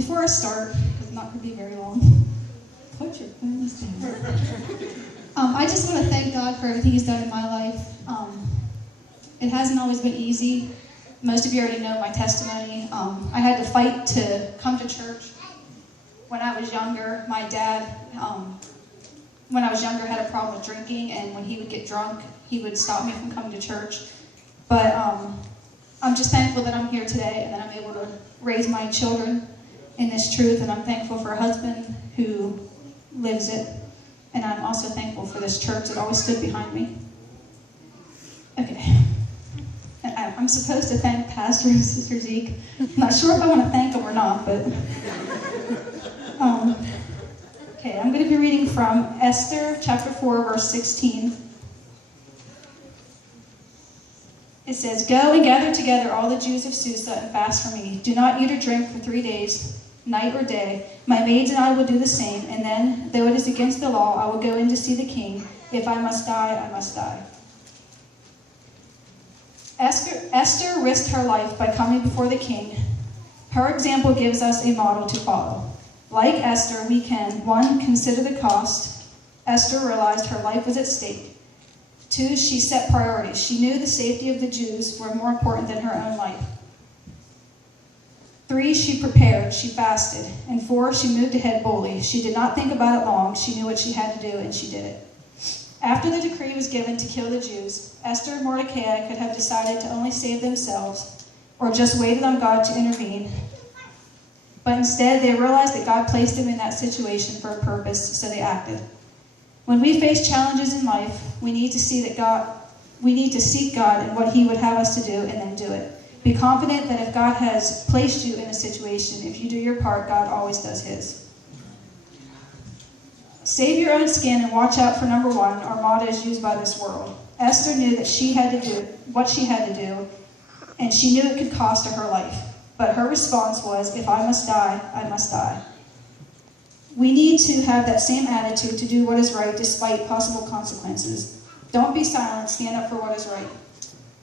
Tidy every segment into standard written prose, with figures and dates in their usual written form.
Before I start, because it's not going to be very long, put your phones down. I just want to thank God for everything He's done in my life. It hasn't always been easy. Most of you already know my testimony. I had to fight to come to church. When I was younger, my dad, when I was younger, had a problem with drinking, and when he would get drunk, he would stop me from coming to church. But I'm just thankful that I'm here today and that I'm able to raise my children in this truth, and I'm thankful for a husband who lives it, and I'm also thankful for this church that always stood behind me. Okay. I'm supposed to thank Pastor and Sister Zeke. I'm not sure if I want to thank them or not, but... okay, I'm going to be reading from Esther chapter 4, verse 16. It says, "Go and gather together all the Jews of Susa and fast for me. Do not eat or drink for 3 days, night or day. My maids and I will do the same, and then, though it is against the law, I will go in to see the king. If I must die, I must die." Esther risked her life by coming before the king. Her example gives us a model to follow. Like Esther, we can, 1, consider the cost. Esther realized her life was at stake. 2, she set priorities. She knew the safety of the Jews were more important than her own life. 3, she prepared. She fasted. And 4, she moved ahead boldly. She did not think about it long. She knew what she had to do, and she did it. After the decree was given to kill the Jews, Esther and Mordecai could have decided to only save themselves or just waited on God to intervene. But instead, they realized that God placed them in that situation for a purpose, so they acted. When we face challenges in life, we need to seek God and what He would have us to do, and then do it. Be confident that if God has placed you in a situation, if you do your part, God always does His. Save your own skin and watch out for number 1, our motto is used by this world. Esther knew that she had to do what she had to do, and she knew it could cost her her life. But her response was, if I must die, I must die. We need to have that same attitude to do what is right despite possible consequences. Don't be silent, stand up for what is right.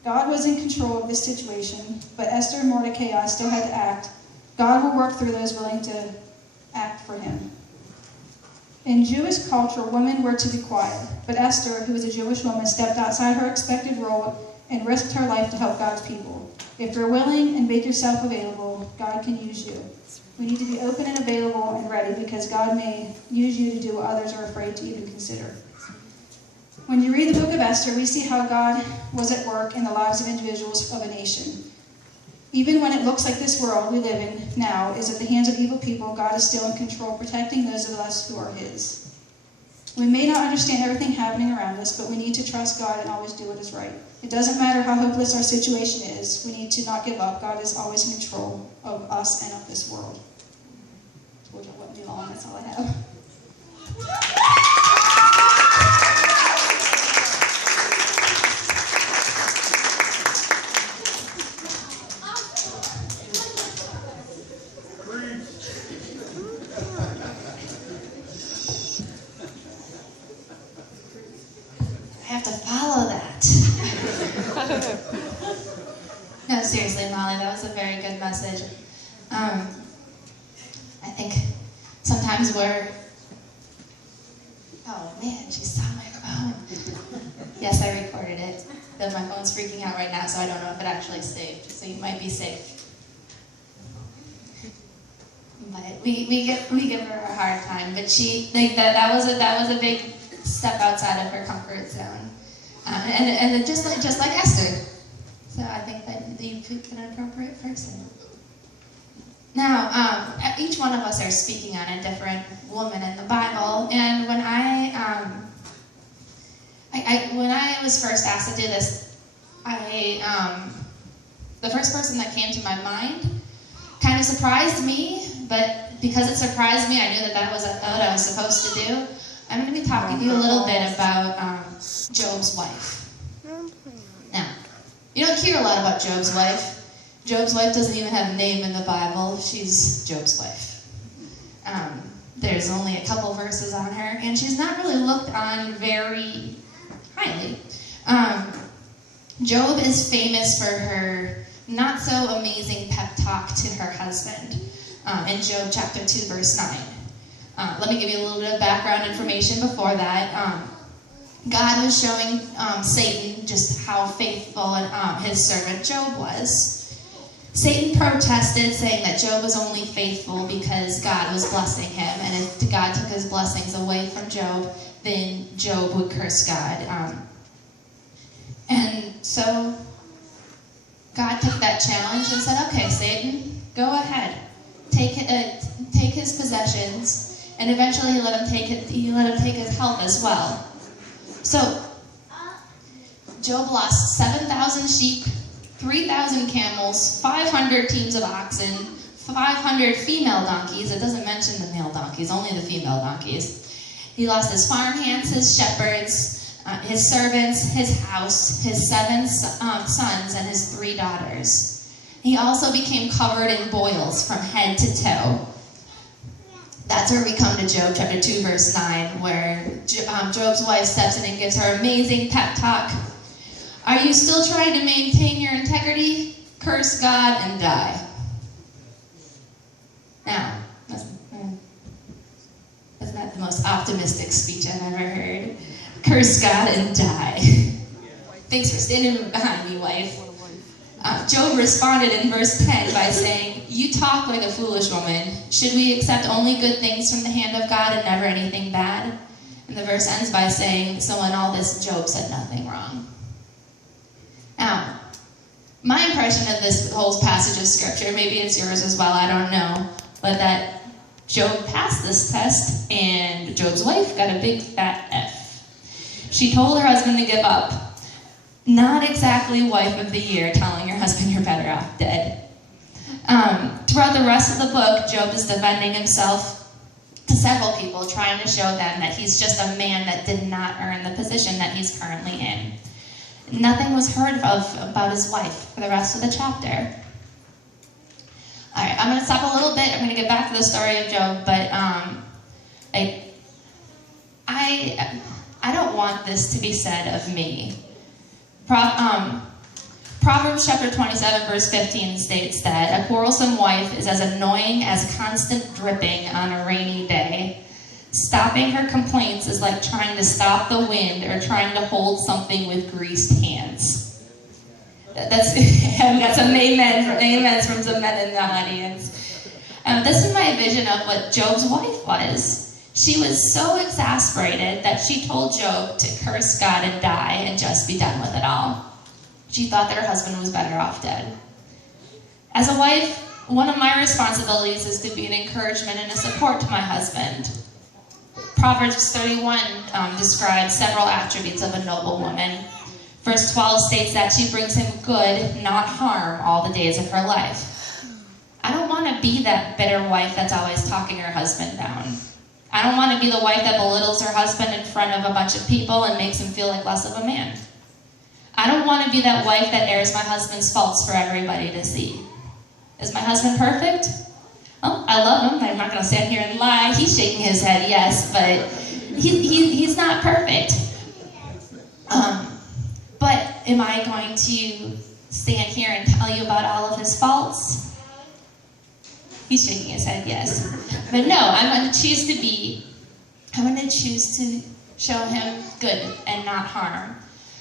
God was in control of this situation, but Esther and Mordecai still had to act. God will work through those willing to act for Him. In Jewish culture, women were to be quiet, but Esther, who was a Jewish woman, stepped outside her expected role and risked her life to help God's people. If you're willing and make yourself available, God can use you. We need to be open and available and ready, because God may use you to do what others are afraid to even consider. When you read the book of Esther, we see how God was at work in the lives of individuals of a nation. Even when it looks like this world we live in now is at the hands of evil people, God is still in control, protecting those of us who are His. We may not understand everything happening around us, but we need to trust God and always do what is right. It doesn't matter how hopeless our situation is. We need to not give up. God is always in control of us and of this world. I told you I wouldn't be long. That's all I have. No, seriously, Molly, that was a very good message. I think sometimes we're... Oh, man, she saw my phone. Yes, I recorded it. Though my phone's freaking out right now, so I don't know if it actually saved. So you might be safe. But we give her a hard time. But she, that was a big step outside of her comfort zone. And just like Esther. So I think that you picked an appropriate person. Now, each one of us are speaking on a different woman in the Bible, and when I was first asked to do this, the first person that came to my mind kind of surprised me, but because it surprised me, I knew that was what I was supposed to do. I'm going to be talking to you a little bit about Job's wife. Now, you don't hear a lot about Job's wife. Job's wife doesn't even have a name in the Bible. She's Job's wife. There's only a couple verses on her, and she's not really looked on very highly. Job is famous for her not-so-amazing pep talk to her husband. in Job chapter 2, verse 9. Let me give you a little bit of background information before that. God was showing Satan just how faithful his servant Job was. Satan protested, saying that Job was only faithful because God was blessing him, and if God took his blessings away from Job, then Job would curse God. And so God took that challenge and said, okay, Satan, go ahead. Take his possessions, and eventually he let him take his health as well. So Job lost 7,000 sheep, 3,000 camels, 500 teams of oxen, 500 female donkeys. It doesn't mention the male donkeys, only the female donkeys. He lost his farmhands, his shepherds, his servants, his house, his 7 sons, and his 3 daughters. He also became covered in boils from head to toe. That's where we come to Job chapter 2, verse 9, where Job's wife steps in and gives her amazing pep talk. Are you still trying to maintain your integrity? Curse God and die. Now, isn't that the most optimistic speech I've ever heard? Curse God and die. Thanks for standing behind me, wife. Job responded in verse 10 by saying, you talk like a foolish woman. Should we accept only good things from the hand of God and never anything bad? And the verse ends by saying, so in all this, Job said nothing wrong. Now, my impression of this whole passage of scripture, maybe it's yours as well, I don't know, but that Job passed this test and Job's wife got a big fat F. She told her husband to give up. Not exactly wife of the year, telling your husband you're better off dead. Throughout the rest of the book, Job is defending himself to several people, trying to show them that he's just a man that did not earn the position that he's currently in. Nothing was heard of about his wife for the rest of the chapter. All right, I'm going to stop a little bit. I'm going to get back to the story of Job, but I don't want this to be said of me. Proverbs chapter 27, verse 15 states that a quarrelsome wife is as annoying as constant dripping on a rainy day. Stopping her complaints is like trying to stop the wind or trying to hold something with greased hands. I've got some amens from some men in the audience. This is my vision of what Job's wife was. She was so exasperated that she told Job to curse God and die and just be done with it all. She thought that her husband was better off dead. As a wife, one of my responsibilities is to be an encouragement and a support to my husband. Proverbs 31 describes several attributes of a noble woman. Verse 12 states that she brings him good, not harm, all the days of her life. I don't want to be that bitter wife that's always talking her husband down. I don't want to be the wife that belittles her husband in front of a bunch of people and makes him feel like less of a man. I don't want to be that wife that airs my husband's faults for everybody to see. Is my husband perfect? Oh, I love him. I'm not going to stand here and lie. He's shaking his head, yes, but he's not perfect. But am I going to stand here and tell you about all of his faults? He's shaking his head, yes. But no, I'm going to choose to show him good and not harm.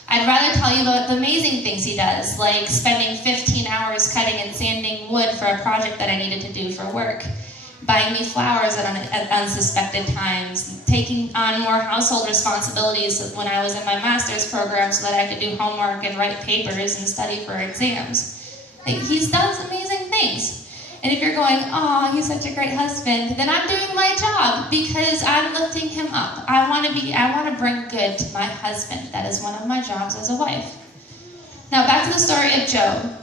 I'd rather tell you about the amazing things he does, like spending 15 hours cutting and sanding wood for a project that I needed to do for work, buying me flowers at unsuspected times, taking on more household responsibilities when I was in my master's program so that I could do homework and write papers and study for exams. He's done some amazing things. And if you're going, oh, he's such a great husband, then I'm doing my job because I'm lifting him up. I want to bring good to my husband. That is one of my jobs as a wife. Now back to the story of Job.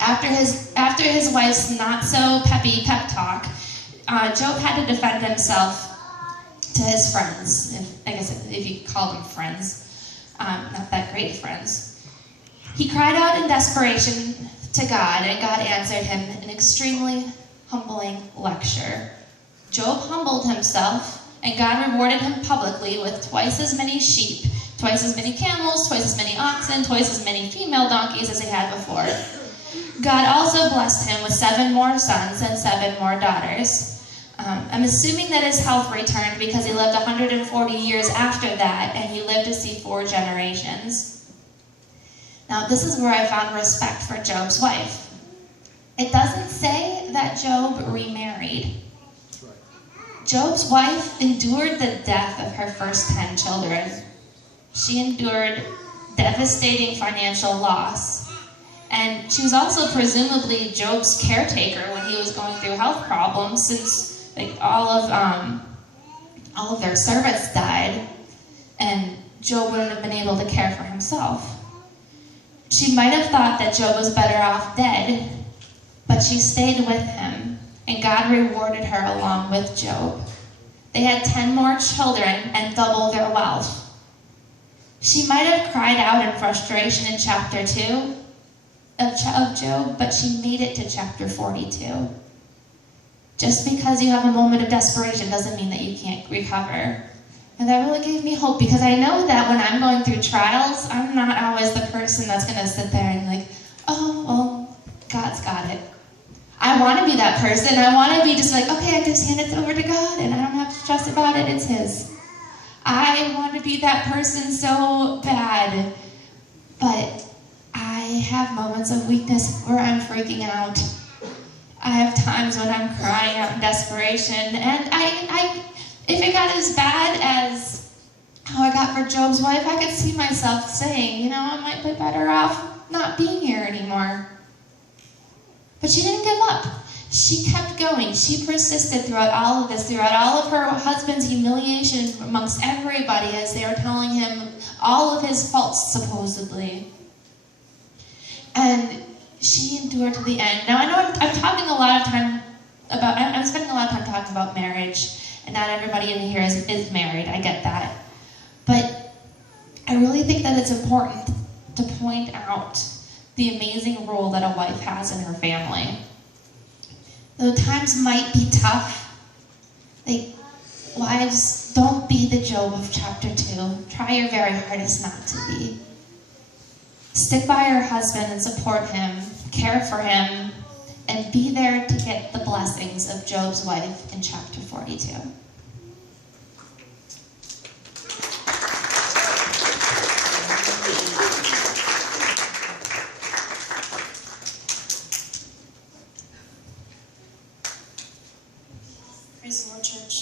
After his wife's not so peppy pep talk, Job had to defend himself to his friends. If you call them friends, not that great friends. He cried out in desperation to God, and God answered him an extremely humbling lecture. Job humbled himself, and God rewarded him publicly with twice as many sheep, twice as many camels, twice as many oxen, twice as many female donkeys as he had before. God also blessed him with 7 more sons and 7 more daughters. I'm assuming that his health returned because he lived 140 years after that, and he lived to see 4 generations. Now, this is where I found respect for Job's wife. It doesn't say that Job remarried. Job's wife endured the death of her first 10 children. She endured devastating financial loss. And she was also presumably Job's caretaker when he was going through health problems, since all of their servants died, and Job wouldn't have been able to care for himself. She might have thought that Job was better off dead, but she stayed with him, and God rewarded her along with Job. They had 10 more children and double their wealth. She might have cried out in frustration in chapter 2 of Job, but she made it to chapter 42. Just because you have a moment of desperation doesn't mean that you can't recover. And that really gave me hope, because I know that when I'm going through trials, I'm not always the person that's going to sit there and oh, well, God's got it. I want to be that person. I want to be just okay, I just hand it over to God, and I don't have to stress about it. It's His. I want to be that person so bad. But I have moments of weakness where I'm freaking out. I have times when I'm crying out in desperation, and if it got as bad as how I got for Job's wife, I could see myself saying, I might be better off not being here anymore. But she didn't give up. She kept going. She persisted throughout all of this, throughout all of her husband's humiliation amongst everybody as they were telling him all of his faults, supposedly. And she endured to the end. Now, I know I'm talking a lot of time about, I'm spending a lot of time talking about marriage, and not everybody in here is married. I get that. But I really think that it's important to point out the amazing role that a wife has in her family. Though times might be tough, wives, don't be the Job of chapter 2. Try your very hardest not to be. Stick by your husband and support him, care for him, and be there to get the blessings of Job's wife in chapter 42. Praise the Lord, church.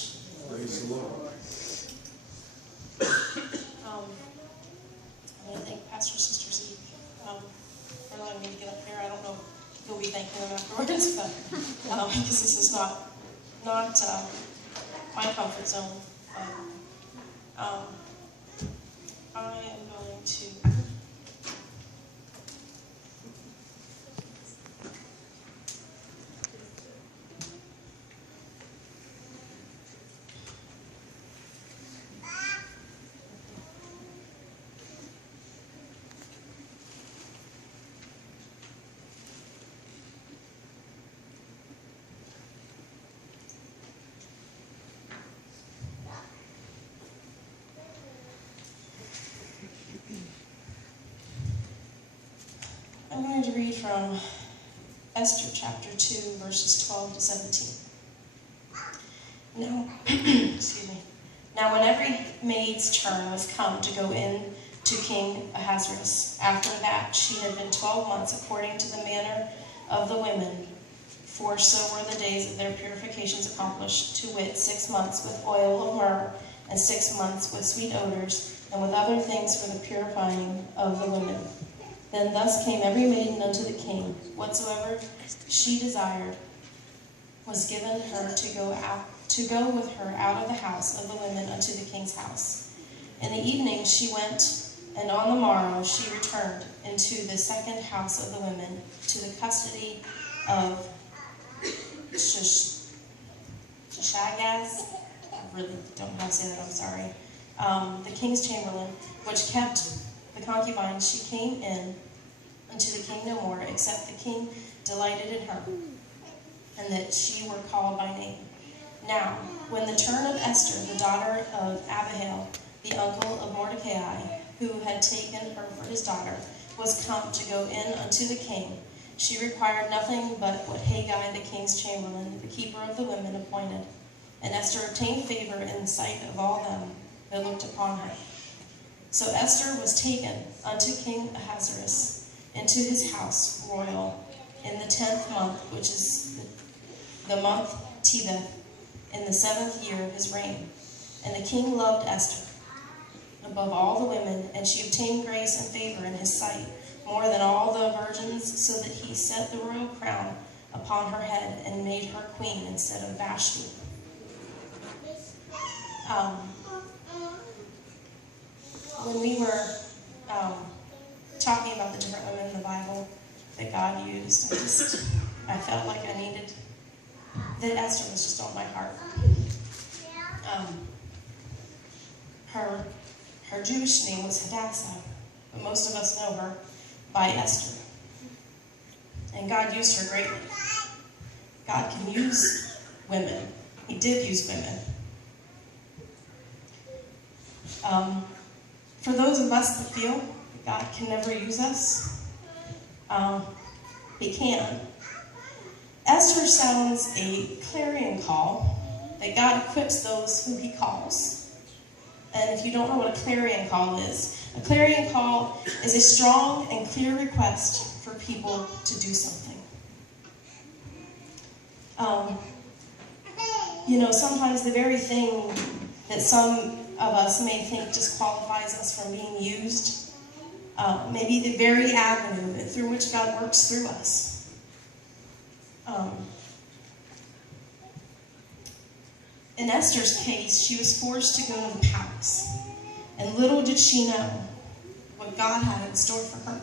Praise the Lord. I want to thank Pastor Sister Zeke for allowing me to get up here. I don't know if you'll be thanking them afterwards, but because this is not my comfort zone. I am going to. I'm going to read from Esther chapter 2, verses 12 to 17. Now, excuse me. Now when every maid's turn was come to go in to King Ahasuerus, after that she had been 12 months according to the manner of the women, for so were the days of their purifications accomplished, to wit, 6 months with oil of myrrh, and 6 months with sweet odors, and with other things for the purifying of the women. Then thus came every maiden unto the king. Whatsoever she desired was given her to go with her out of the house of the women unto the king's house. In the evening she went, and on the morrow she returned into the second house of the women, to the custody of Shashagaz. I really don't know how to say that, I'm sorry. The king's chamberlain, which kept the concubines. She came in unto the king no more, except the king delighted in her, and that she were called by name. Now, when the turn of Esther, the daughter of Abihail, the uncle of Mordecai, who had taken her for his daughter, was come to go in unto the king, She required nothing but what Haggai, the king's chamberlain, the keeper of the women, appointed. And Esther obtained favor in the sight of all them that looked upon her. So Esther was taken unto King Ahasuerus into his house royal in the 10th month, which is the month Tebeth, in the 7th year of his reign. And the king loved Esther above all the women, and she obtained grace and favor in his sight more than all the virgins, so that he set the royal crown upon her head and made her queen instead of Vashti. When we were talking about the different women in the Bible that God used, I felt like I needed, that Esther was just on my heart. Her Jewish name was Hadassah, but most of us know her by Esther. And God used her greatly. God can use women. He did use women. For those of us that feel that God can never use us, He can. Esther sounds a clarion call that God equips those who He calls. And if you don't know what a clarion call is a strong and clear request for people to do something. Sometimes the very thing that some of us may think disqualifies us from being used, maybe the very avenue through which God works through us. In Esther's case, she was forced to go to the palace, and little did she know what God had in store for her.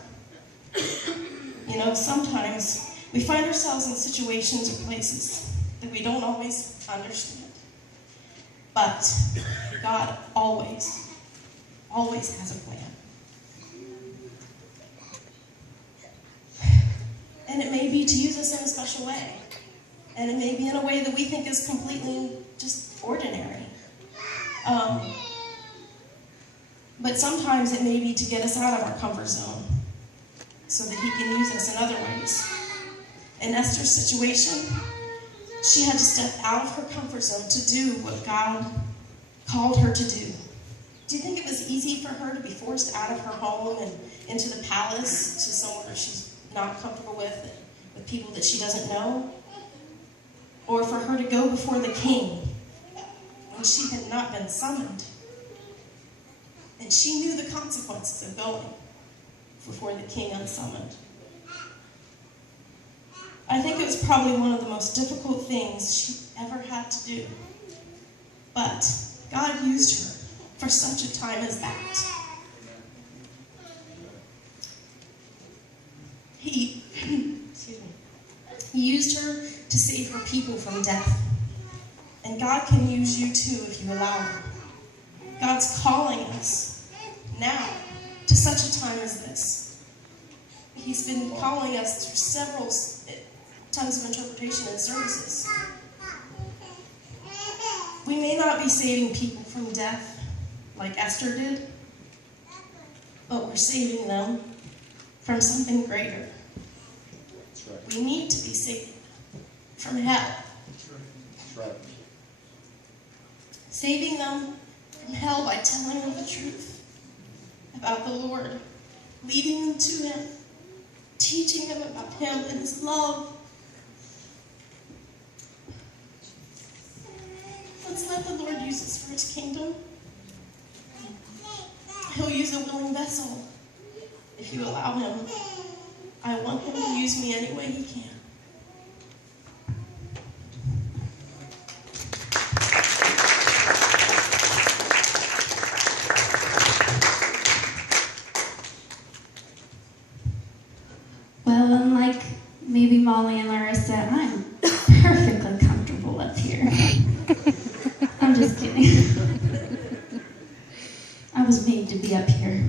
Sometimes we find ourselves in situations or places that we don't always understand. But God always has a plan. And it may be to use us in a special way. And it may be in a way that we think is completely just ordinary. But sometimes it may be to get us out of our comfort zone so that He can use us in other ways. In Esther's situation, she had to step out of her comfort zone to do what God called her to do. Do you think it was easy for her to be forced out of her home and into the palace to somewhere she's not comfortable with people that she doesn't know? Or for her to go before the king when she had not been summoned? And she knew the consequences of going before the king unsummoned. I think it was probably one of the most difficult things she ever had to do. But God used her for such a time as that. He used her to save her people from death. And God can use you too if you allow Him. God's calling us now to such a time as this. He's been calling us through several tongues of interpretation and services. We may not be saving people from death like Esther did, but we're saving them from something greater. We need to be saved from hell. That's right. Saving them from hell by telling them the truth about the Lord, leading them to Him, teaching them about Him and His love. Let's let the Lord use us for His kingdom. He'll use a willing vessel if you allow Him. I want Him to use me any way He can. Well, unlike maybe Molly and Larissa, I'm perfectly comfortable up here. I'm just kidding. I was made to be up here.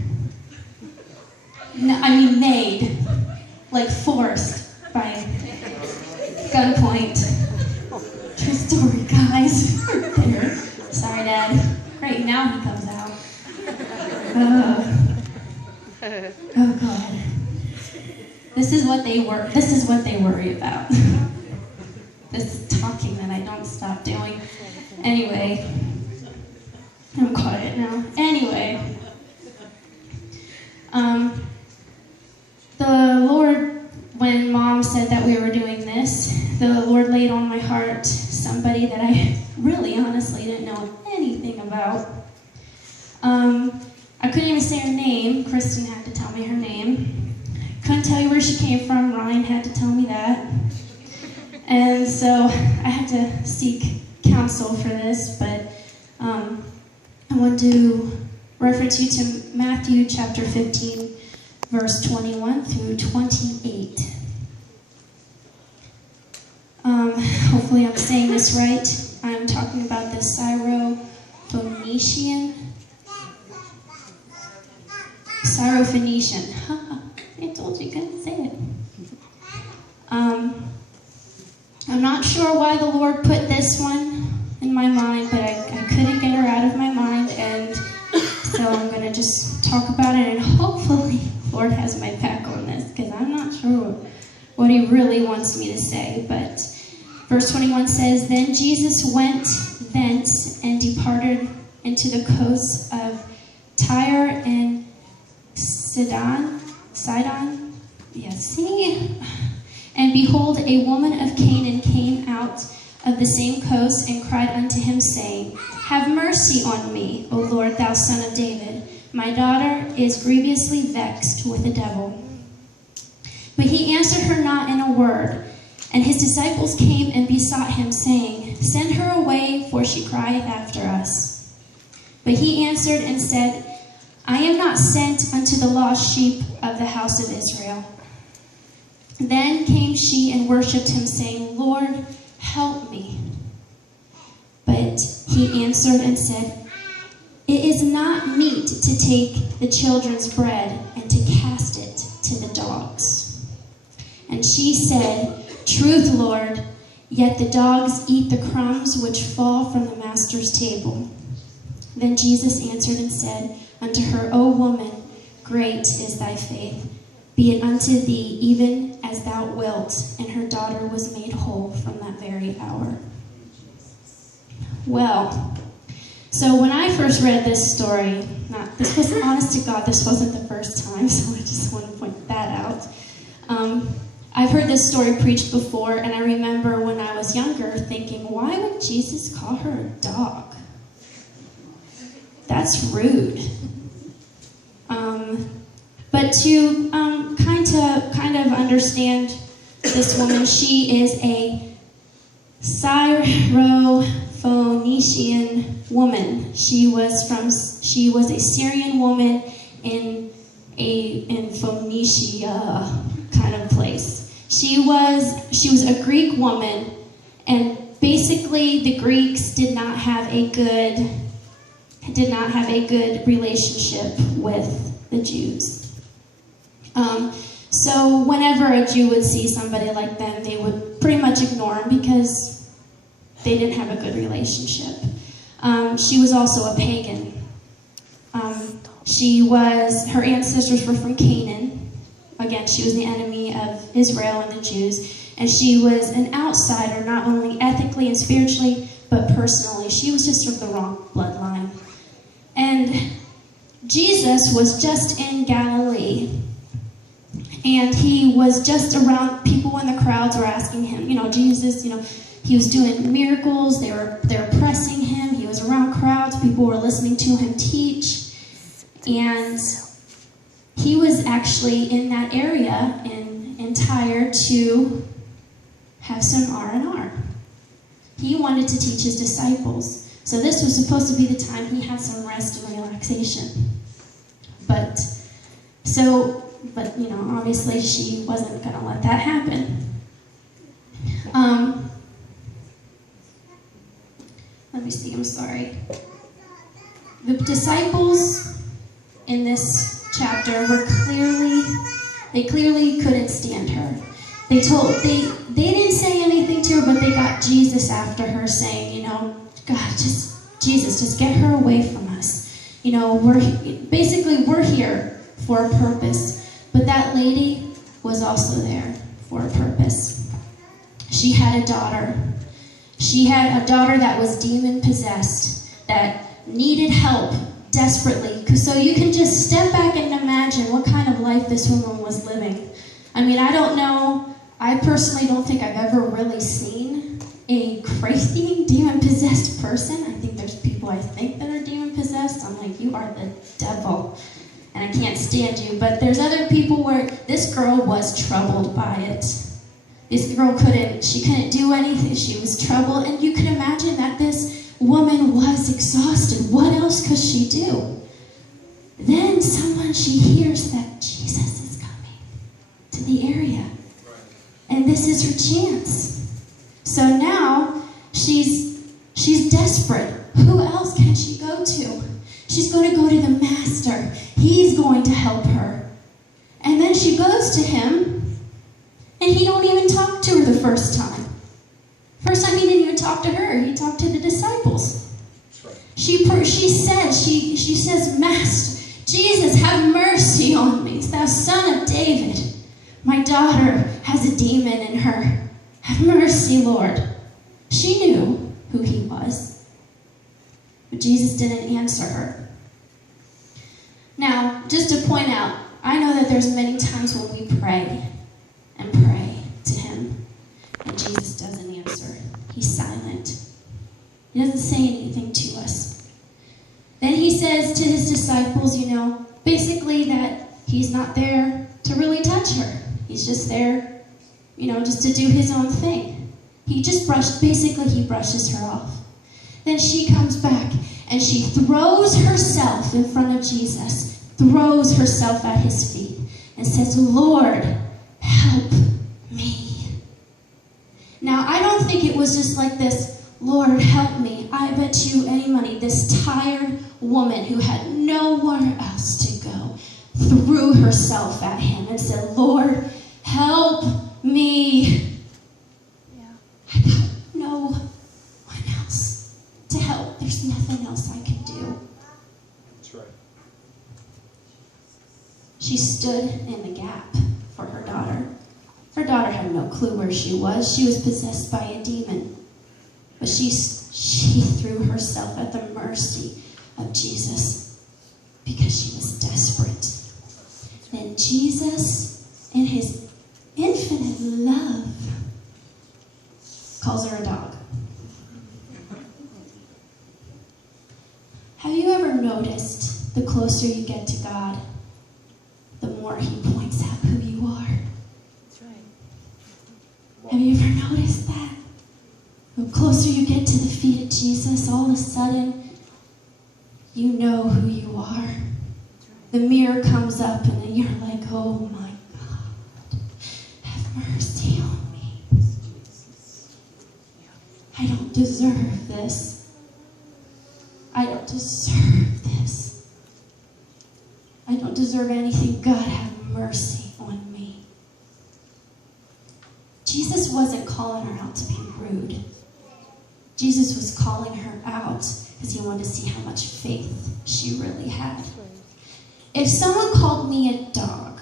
No, I mean made. Like forced by gunpoint. True story, guys. Right there. Sorry, Dad. Great, now he comes out. Oh, God. This is what they This is what they worry about. This talking that I don't stop doing. Anyway, I'm quiet now. Anyway, the Lord, when Mom said that we were doing this, the Lord laid on my heart somebody that I really honestly didn't know anything about. I couldn't even say her name. Kristen had to tell me her name. Couldn't tell you where she came from. Ryan had to tell me that. And so I had to seek counsel for this, but I want to reference you to Matthew chapter 15, verse 21 through 28. Hopefully I'm saying this right. I'm talking about the Syrophoenician. I told you couldn't say it. I'm not sure why the Lord put this one in my mind, but I couldn't get her out of my mind, and so I'm going to just talk about it, and hopefully the Lord has my back on this, because I'm not sure what He really wants me to say. But verse 21 says, "Then Jesus went thence and departed into the coasts of Tyre and Sidon. Yes, see? And behold, a woman of Canaan came out of the same coast and cried unto him, saying, Have mercy on me, O Lord, thou son of David. My daughter is grievously vexed with the devil. But he answered her not in a word. And his disciples came and besought him, saying, Send her away, for she crieth after us. But he answered and said, I am not sent unto the lost sheep of the house of Israel. Then came she and worshipped him, saying, Lord, help me. But he answered and said, It is not meet to take the children's bread and to cast it to the dogs. And she said, Truth, Lord, yet the dogs eat the crumbs which fall from the master's table. Then Jesus answered and said unto her, O woman, great is thy faith. Be it unto thee even as thou wilt. And her daughter was made whole from that very hour. Well, so when I first read this story, this was honest to God, this wasn't the first time, so I just want to point that out. I've heard this story preached before, and I remember when I was younger thinking, why would Jesus call her a dog? That's rude. But to kind of understand this woman, she is a Syrophoenician woman. She was a Syrian woman in Phoenicia kind of place. She was a Greek woman, and basically the Greeks did not have a good relationship with the Jews. So whenever a Jew would see somebody like them, they would pretty much ignore them because they didn't have a good relationship. She was also a pagan. Her ancestors were from Canaan. Again, she was the enemy of Israel and the Jews. And she was an outsider, not only ethically and spiritually, but personally. She was just from the wrong bloodline. And Jesus was just in Galilee. And he was just around, people in the crowds were asking him, Jesus, he was doing miracles, they were pressing him, he was around crowds, people were listening to him teach. And he was actually in that area in Tyre to have some R&R. He wanted to teach his disciples. So this was supposed to be the time he had some rest and relaxation. But obviously she wasn't going to let that happen. Let me see, I'm sorry. The disciples in this chapter they clearly couldn't stand her. They didn't say anything to her, but they got Jesus after her, saying, God, just get her away from us. We're here for a purpose. But that lady was also there for a purpose. She had a daughter. She had a daughter that was demon-possessed, that needed help desperately. So you can just step back and imagine what kind of life this woman was living. I mean, I don't know. I personally don't think I've ever really seen a crazy demon-possessed person. I think there's people I think that are demon-possessed. I'm like, you are the devil, and I can't stand you. But there's other people where this girl was troubled by it. This girl couldn't do anything. She was troubled, and you can imagine that this woman was exhausted. What else could she do? Then she hears that Jesus is coming to the area, and this is her chance. So now she's desperate. Who else can she go to? She's going to go to the master. He's going to help her. And then she goes to him, and he don't even talk to her the first time. First time he didn't even talk to her. He talked to the disciples. She says, Master, Jesus, have mercy on me, thou son of David. My daughter has a demon in her. Have mercy, Lord. She knew who he was, but Jesus didn't answer her. Now, just to point out, I know that there's many times when we pray to him, and Jesus doesn't answer. He's silent. He doesn't say anything to us. Then he says to his disciples, basically that he's not there to really touch her. He's just there, just to do his own thing. He brushes her off. Then she comes back and she throws herself in front of Jesus, throws herself at his feet, and says, Lord, help me. Now, I don't think it was just like this, Lord, help me. I bet you any money this tired woman who had nowhere else to go threw herself at him and said, Lord, help me. Yeah. I got no one else to help. There's nothing else I can do. That's right. She stood in the gap for her daughter. Her daughter had no clue where she was. She was possessed by a demon. But she threw herself at the mercy of Jesus because she was desperate. Then Jesus, in his infinite love, calls her a dog. Have you ever noticed the closer you get to God, the more he points out who you are? That's right. Have you ever noticed that? The closer you get to the feet of Jesus, all of a sudden, you know who you are. The mirror comes up and then you're like, oh my God, have mercy on me. I don't deserve this. I don't deserve this. I don't deserve anything. God, have mercy on me. Jesus wasn't calling her out to be rude. Jesus was calling her out because he wanted to see how much faith she really had. If someone called me a dog,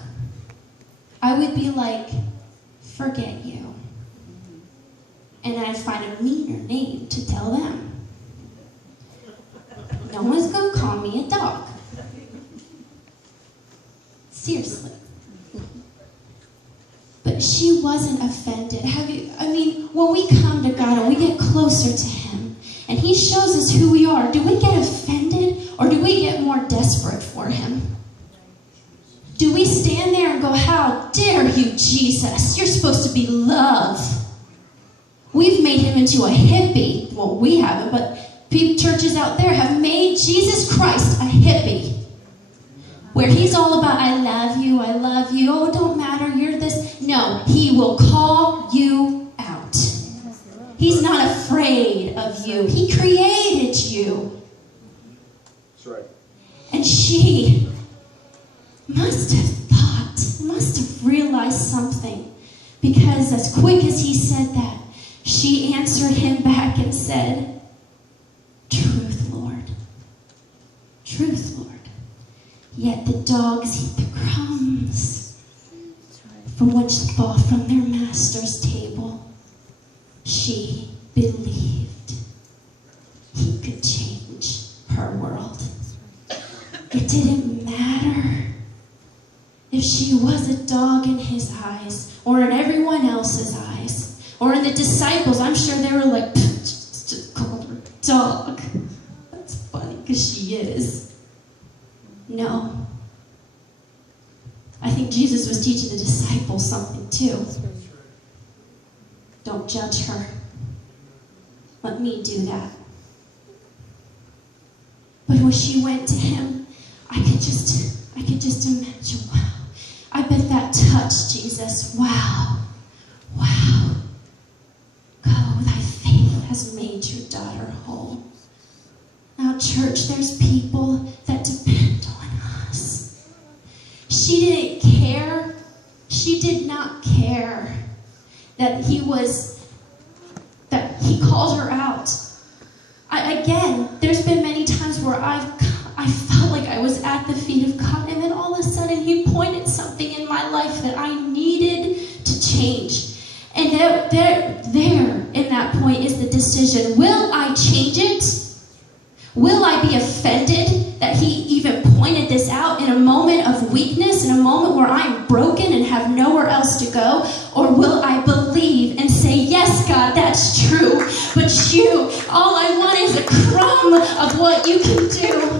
I would be like, forget you. And I'd find a meaner name to tell them. No one's going to call me a dog. Seriously. But she wasn't offended. When we come to God and we get closer to him and he shows us who we are, do we get offended or do we get more desperate for him? Do we stand there and go, how dare you, Jesus? You're supposed to be love. We've made him into a hippie. Well, we haven't, but churches out there have made Jesus Christ a hippie. Where he's all about, I love you, oh, it don't matter, you're this. No, he will call you out. He's not afraid of you. He created you. That's right. And she must have realized something. Because as quick as he said that, she answered him back and said, truth, Lord. Truth, Lord. Yet the dogs eat the crumbs from their master's table. She believed he could change her world. It didn't matter if she was a dog in his eyes, or in everyone else's eyes, or in the disciples. I'm sure they were like, just called her a dog. That's funny, because she is. No. I think Jesus was teaching the disciples something too. Don't judge her. Let me do that. But when she went to him, I could just imagine, wow. I bet that touched Jesus. Wow. Wow. Go, thy faith has made your daughter whole. Now, church, there's people that depend on us. She didn't care. She did not care that he called her out. Again, there's been many times where I felt like I was at the feet of God, and then all of a sudden he pointed something in my life that I needed to change. And there in that point is the decision. Will I change it? Will I be offended that he even pointed this out in a moment of weakness, in a moment where I'm broken and have nowhere else to go? Or will I believe and say, yes, God, that's true, but all I want is a crumb of what you can do.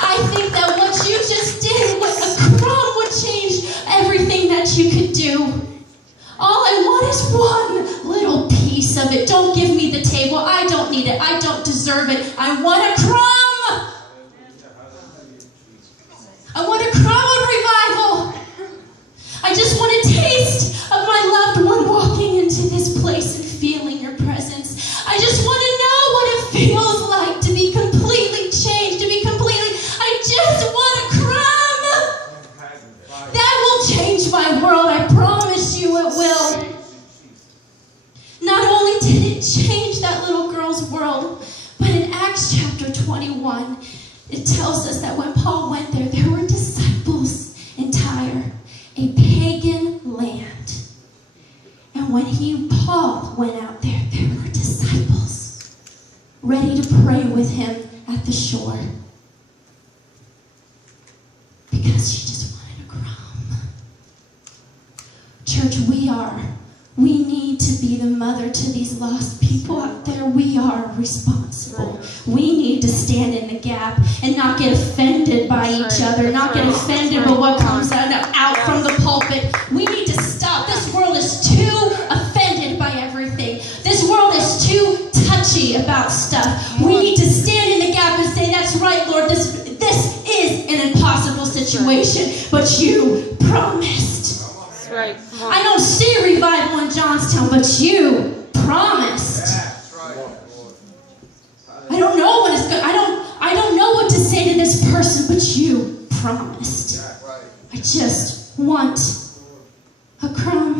I think that what you just did, a crumb would change everything that you could do. All I want is one little piece of it. Don't give me the table. I don't need it. I don't deserve it. I want a crumb. I want a crumb of revival. I just want a taste of my loved one walking into this place and feeling your presence. I just want to know what it feels like to be completely changed, I just want a crumb. That will change my world. I promise you it will. Not only did it change that little girl's world, but in Acts chapter 21, it tells us that when Paul went there, there were disciples in Tyre, a pagan land. And when Paul went out there, there were disciples ready to pray with him at the shore. Because she just wanted a crumb. Church, we need to be the mother to these lost people out there. We are responsible. We need to stand in the gap and not get offended by each other, not get offended by what comes out from the pulpit. We need to stop. This world is too offended by everything. This world is too touchy about stuff. We need to stand in the gap and say, that's right, Lord, this is an impossible situation, but you promised. Right. I don't see a revival in Johnstown, but you promised. I don't know what I don't know what to say to this person, but you promised. I just want a crumb.